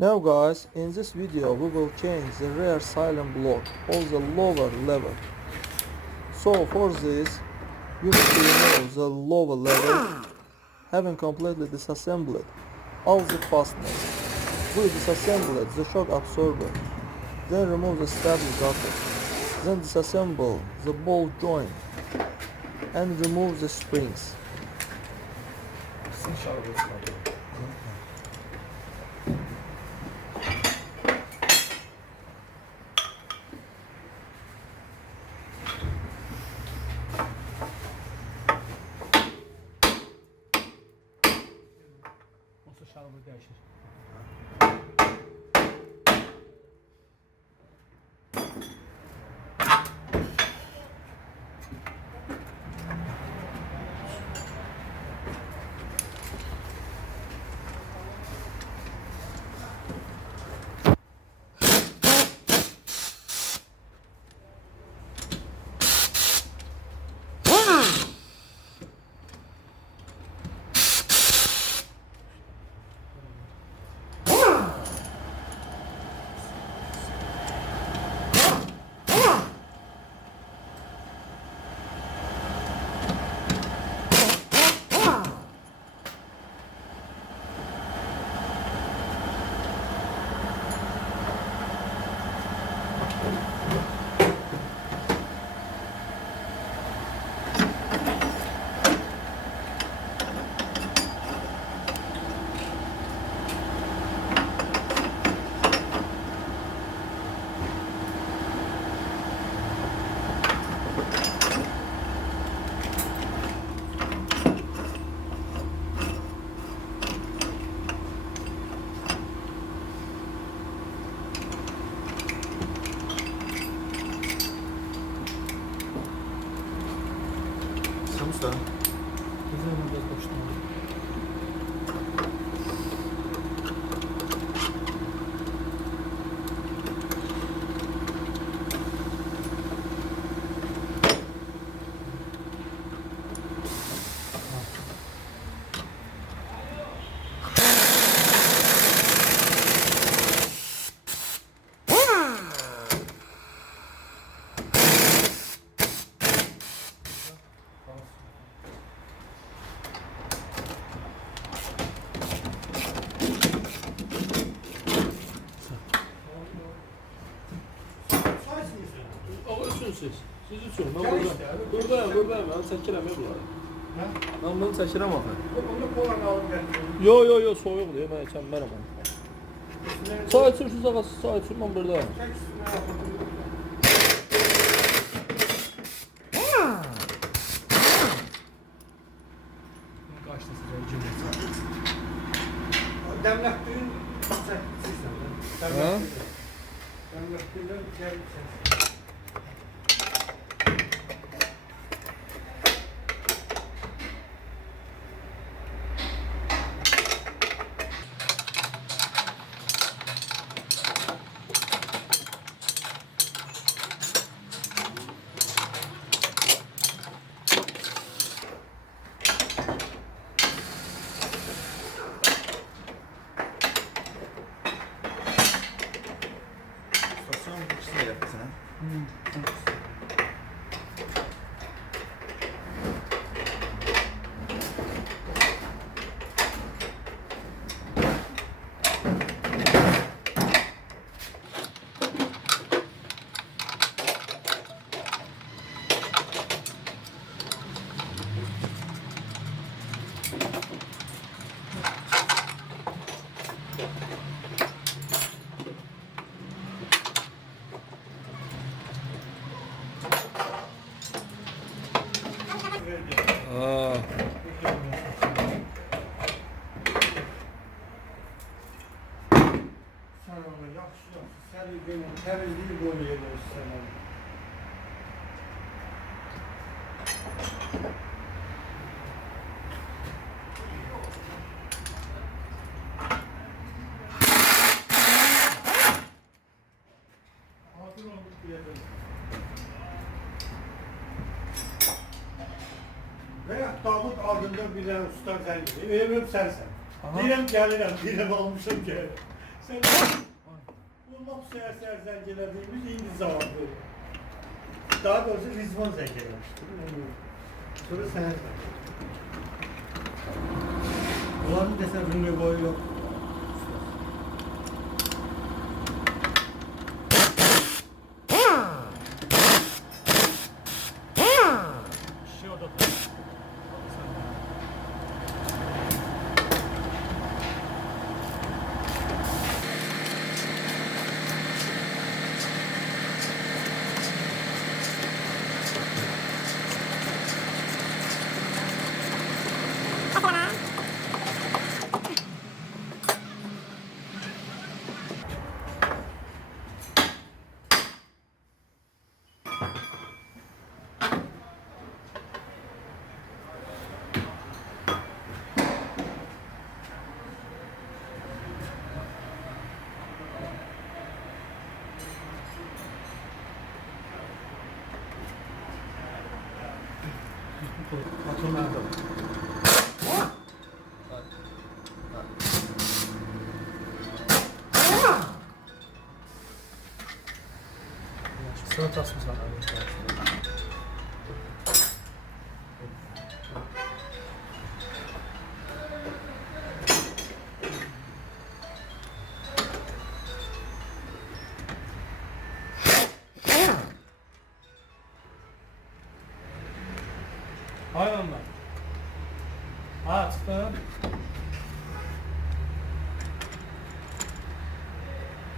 Now guys, in this video we will change the rear silent block of the lower lever. So for this, you need to remove the lower lever, having completely disassembled all the fasteners. We disassembled the shock absorber, then remove the stabilizer, then disassemble the ball joint and remove the springs. Şarabı değişir. Usta. Güzel biraz başlayalım. Siz üçün. Ben buradayım. Ben çəkirəm ya bunları. Ben bunu çəkirəm axı. Onu kola alıp getirdim. Yo, soyuqdur. Mən çəmbərəm onu. Sağ içirsiniz ağası, sağ içirsiniz, mən buradayım. Çek üstüne yapalım. Qaçdı sizə cümləsi. Demlektiğin sen. Ha? Demlektiğin gel sen. Stasyon ikisini yapsın ha. Aa. Sen onu yaxşı. Sen benim temizliği boyuyoruz sen onu. Hazır olmuş bir yerde. Veya Davut ardında bir tane usta zengin. Evim sensen. Direm gelirem, direm almışım ki. Sen bu lap seher zəngelədiyimiz indi zamandı. Daha doğrusu Rizvan zəngələmişdir. Sonra səhər zəngələmişdir. Onların desən rüne boyu yok. Şey o da patronlarda. Sıra tasmış sana. Aynen lan. Ha çıktı.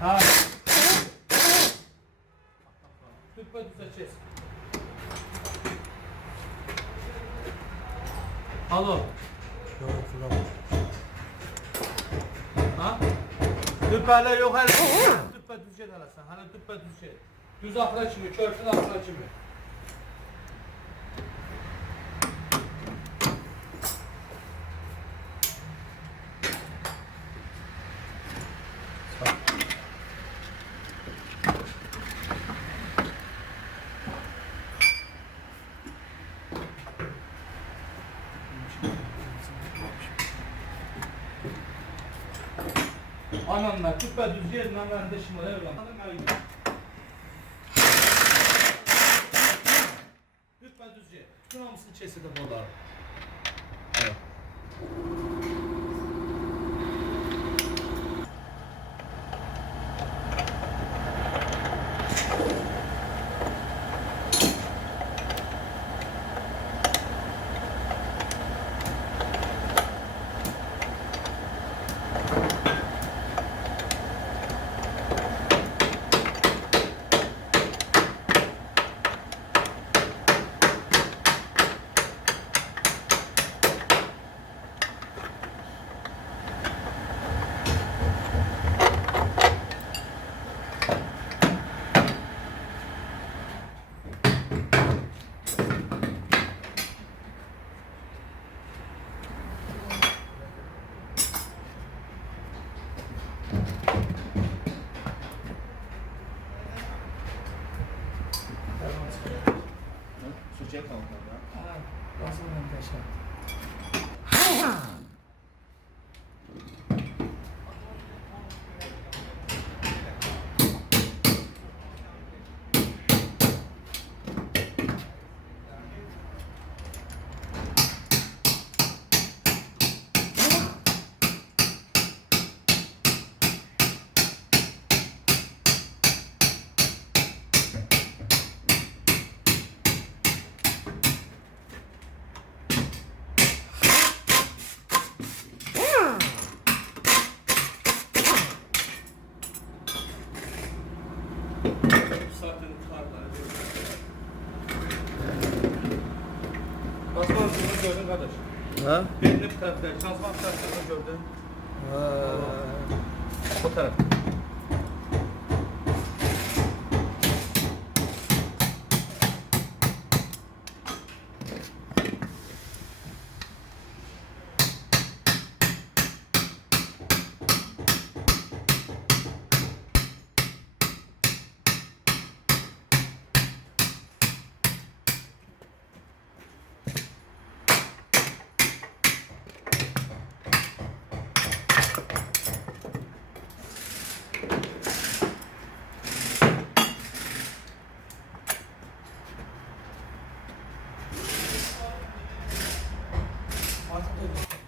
Ha. Tüp ve düzeceğiz. Alo. Ha? Tüpələr yox hələ. Tüpə düzgən eləsən. Hələ tüpə düzgən. Düz axıra kimi, körpün axıra kimi. Anam ben tüpə düzgən, mən də şimdi evlam. Tüpə düzgən. Bütün hamısını kesildim onları. Evet. Suçya kalkmadı. Nasıl muhteşem. Transformasyonu gördün kardeş. Ha? Belli bir tarafta transformasyonu gördün. O taraf. Tamam.